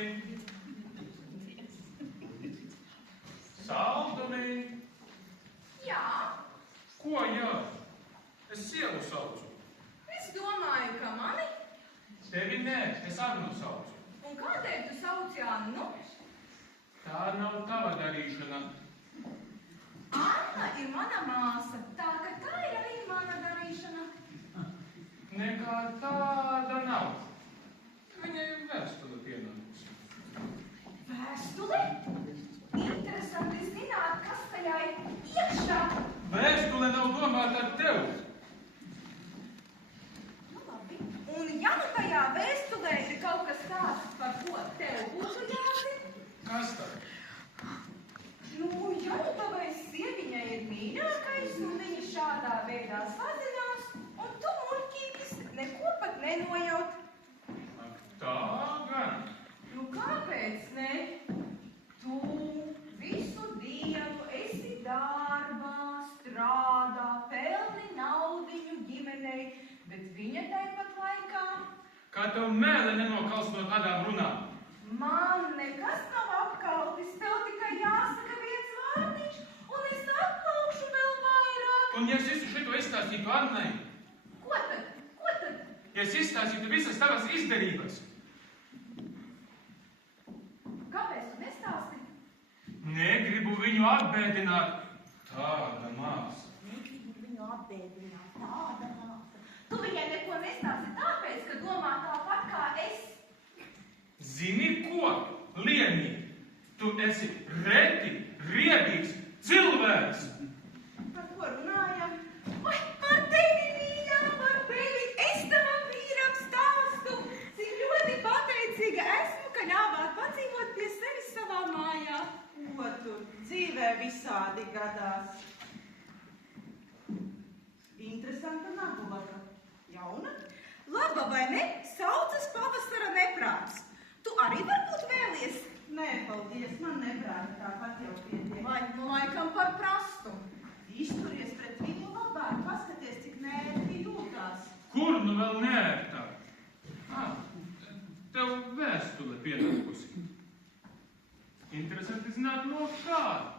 Saldumī! Saldumī! Jā. Ko jā? Es sievu saucu. Es domāju, ka mani. Tevi nē, es Annu saucu. Un kādēļ tu sauci Annu? Tā nav tava darīšana. Anna ir mana māsa, tā ka tā ir arī mana darīšana. Nekā tāda nav. Viņai vēstule pienākusi. Vēstule? Interesanti zināt, kas tajā ir iekšā. Vēstule nav domāta ar tevi. Nu labi. Un ja nu tajā vēstulē ir kaut kas tāds, par ko tev būtu jāzina? Kas tad? Nu, ja nu tavai sieviņai ir mīļākais, un viņi šādā veidā sazinās, un tu muļķības neko pat nenojaut. Tā gan. Nu, kāpēc ne? Tu visu dienu esi darbā, strādā, pelni naudiņu ģimenei, bet viņa tāpat laikā... Kā tev mēle nenokals no tādām runām? Man nekas nav apkaltis, tev tikai jāsaka viens vārdiņš, un es atplaukšu vēl vairāk. Un ja es visu šito izstāstītu Annai? Ko tad? Ko tad? Ja es izstāstītu visas tavas izdarības? Kāpēc tu nestāsti? Negribu viņu apbēdināt. Tāda māsa. Negribu viņu apbēdināt, tāda māsa. Tu viņai neko nestāsti tāpēc, ka domā tāpat kā es. Zini ko, Lienī? Tu esi reti, riebīgs cilvēks. Par ko runājam? Vai par tevi, mīļā, par tevi. Es tavam vīram stāstu, cik ļoti pateicīga esmu, ka ļāvāt padzīvot pie sevis savā mājā. Ko tur dzīvē visādi gadās? Interesanta nagulaka. Jauna? Laba vai ne? Saucas pavasara neprāts. Tu arī varbūt vēlies? Nē, paldies, man neprāta tāpat jau pietiek. Vai nu laikam par prastu? Izturies pret viņu labāk, paskaties, cik nērti jūtās. Kur nu vēl nērtāk? Tev vēstule pienākusi. Interesanti zināt, no kāda.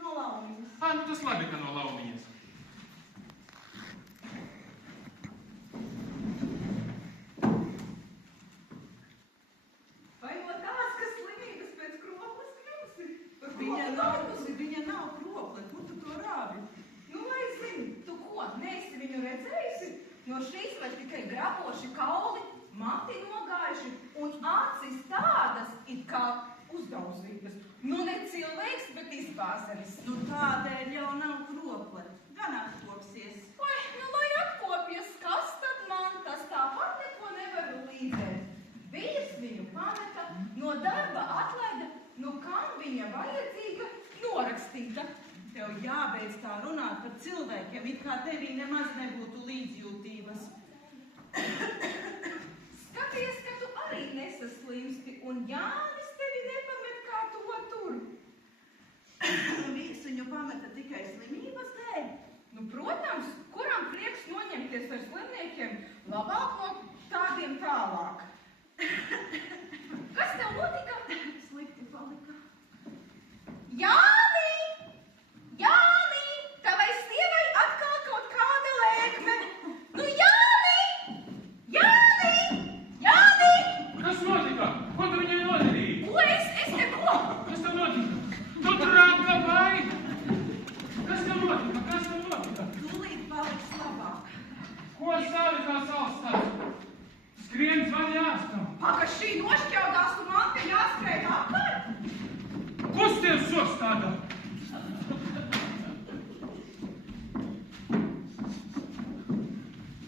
No Laumiņas. Nu tas labi, ka no Laumiņas. Vai no tās, kas slimības pēc kroplas kļūsi? Viņa nav kropla, kur tu to rāvi? Nu, lai zini, tu ko, neesi viņu redzējusi? No šīs vai tikai graboši kauli, mati nogājuši un acis tādas, it kā uzdauzības. Nu, ne cilvēks, bet izbāzenis. Nu tādēļ jau nav kropla. Gan atkopsies. Vai, nu, lai atkopjas, kas tad man, tas tāpat neko nevaru līdzēt. Vīrs viņu pameta, no darba atlaida, nu kam viņa vajadzīga, norakstīta. Tev jābeidz tā runāt par cilvēkiem, it kā tevī nemaz nebūtu līdzjūtības. Skaties, ka tu arī nesaslimsti, un Jānis tevi nepamet kā to tur. Vīrs viņu pameta tikai slimības dēļ. Nu, protams, kuram prieks noņemties ar slimniekiem, labāk no tādiem tālāk. Kas tev notika? Slikti palika. Jāni! Jāni! Tavai sievai atkal kaut kāda lēkme! Nu, Jāni! Jāni! Jāni! Kas notika? Ko tu viņai nodarīji? Ko es neko? Kas tev notika? Tu traka vai? Kas tev notika? Kas tev notika? Tūlīt paliks labāk. Ko stāvi kā salstās? Skrien zvani jāstam. Paka šī nošķaudās un man te jāskrēj apkārt? Kusties sostādā!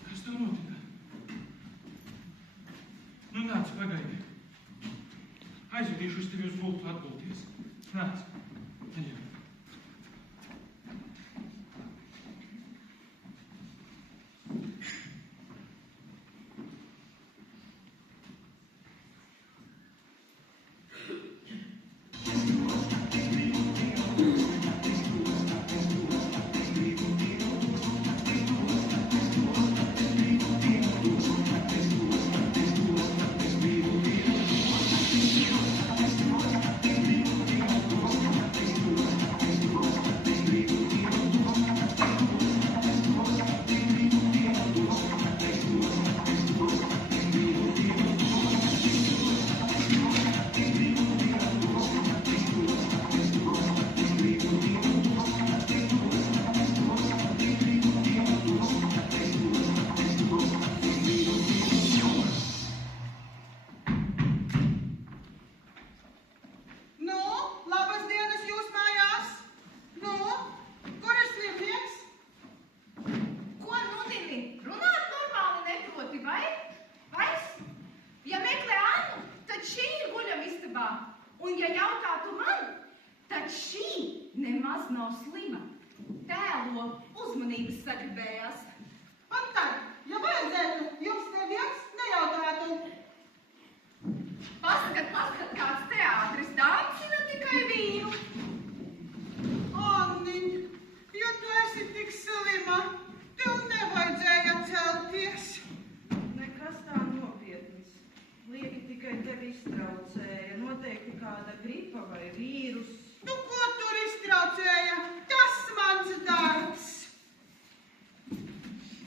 Kas tev notika? Nu, nāc, pagaidi. Aizvedīšu es tevi uz gultu atgulties. Nāc. Ejam. Un ja jautātu man, tad šī nemaz nav slima. Tēlo uzmanības sagribējās. Un tad, ja vajadzētu, jums neviens nejautātu. Pasakat, kāds teātris dancina tikai vīru. Anniņ, ja tu esi tik slima, tev nevajadzēja celties. Nekas tā nopietnis. Lieki tikai tevi iztraucēja. Noteikti kāda gripa vai vīrus. Nu, ko tur iztraucēja? Tas mans darbs.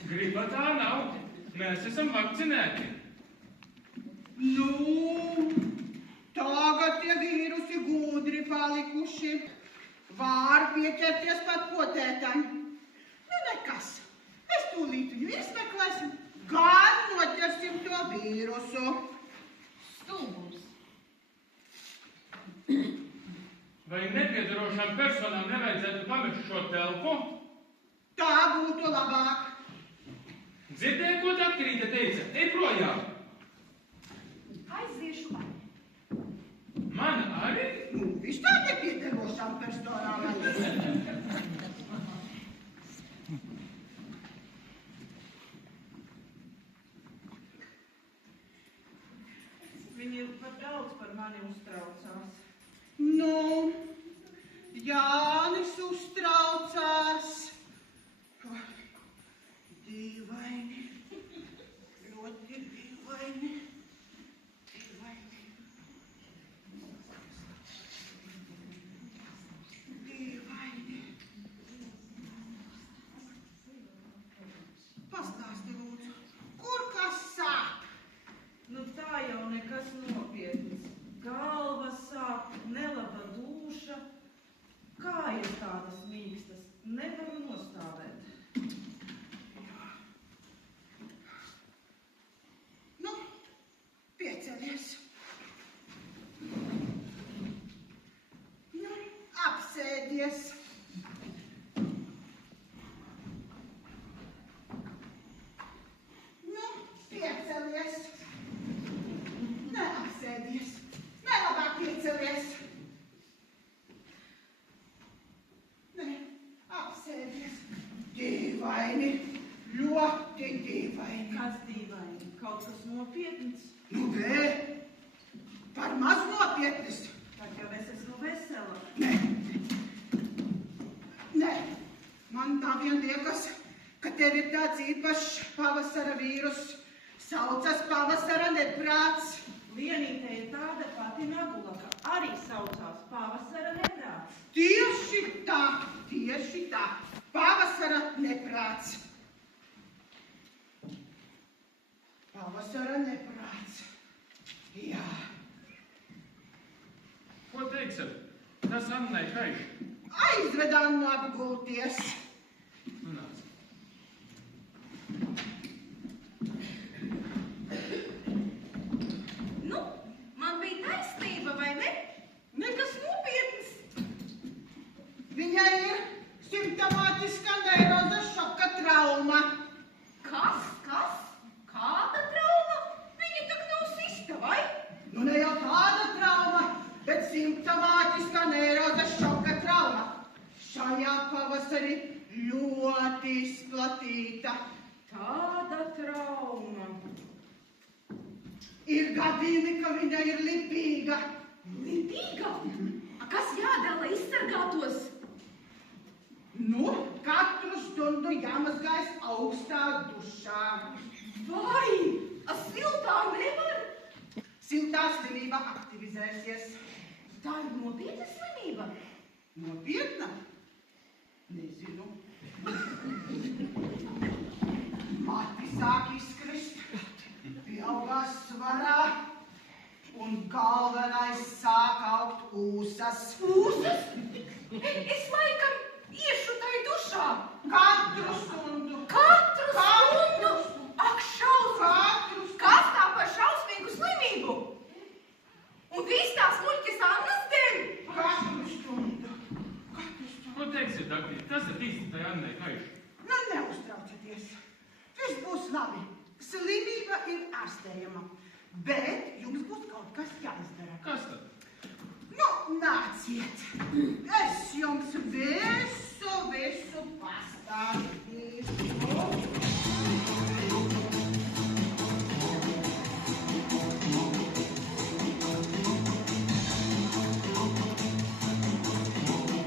Gripa tā nav. Mēs esam vakcinēti. Nu, tagad tie vīrusi gudri palikuši. Var pieķerties pat potētam. Nu, nekas. Mēs tūlīt viņu izmeklēsim. Gan noķersim to vīrusu. Stulbums. Vai nepiedarošām personām nevajadzētu pamest šo telpu? Tā būtu labāk. Dzirdēji, ko dakterīte teica? Ej projām! Aiziešu man. Man arī? Nu, viņš tā nepiedarošām personām vajag. Viņi par daudz par mani uztraucās. Nu, Jānis uztraucās. Dīvaini, ļoti dīvaini. Pastāsti, lūdzu, kur kas sāp? Nu, tā jau nekas nopietnis. Galva sāp, nelaba dūša, kājas tādas mīkstas, nevaru nostāvēt. Jā. Nu, piecelies. Nu, apsēdies. Nu, piecelies. Neapsēdies. Nelabāk piecelies. Nē, apsēdies. Dīvaini. Ļoti dīvaini. Kas dīvaini? Kaut kas nopietns? Nu, par maz nopietnis. Tad jau es esmu vesela. Nē. Nē. Man tā vien liekas, ka tev ir tāds īpašs pavasara vīrus. Saucas pavasara neprāts. Lienīte ir tāda pati nagula, ka arī saucās pavasara neprāts. Tieši tā, pavasara neprāts. Pavasara neprāts. Jā. Ko teiksim? Tas Annai kaiš. Aizved Annu apgulties. Nu, nāc. Nu, man bija taisnība, vai ne? Nekas nopietns. Viņai ir simptomātiska neiroza šoka trauma. Kas? Kāda trauma? Viņa tak nav sista, vai? Nu, ne jau tāda trauma, bet simptomātiska neiroza šoka trauma. Šajā pavasarī ļoti izplatīta. Tāda trauma. Ir gadījumi, ka viņa ir lipīga. Lipīga? A, kas jādara, lai izsargātos? Nu, katru stundu jāmazgājas augstā dušā. Vai? A, siltā nevar? Siltā slimība aktivizēsies. Tā ir nopietna slimība. Nopietna? Nezinu. Mati sāk izkrist, pieaugās svarā, un galvenais sāk augt ūsas. Ūsas? Es laikam iešu tai dušā. Katru stundu. Katru stundu? Ak, šausmas! Katru stundu. Kas tā par šausmīgu slimību? Un viss tās muļķis Annas dēļ? Katru stundu. Ko teiksi, dakterīte? Kas ir īsti tai Annai kaiš? Nu, neuztraucieties. Viss būs labi. Slimība ir ārstējama. Bet jums būs kaut kas jāizdara. Kas tad? Nu, nāciet. Es jums visu pastāstīšu.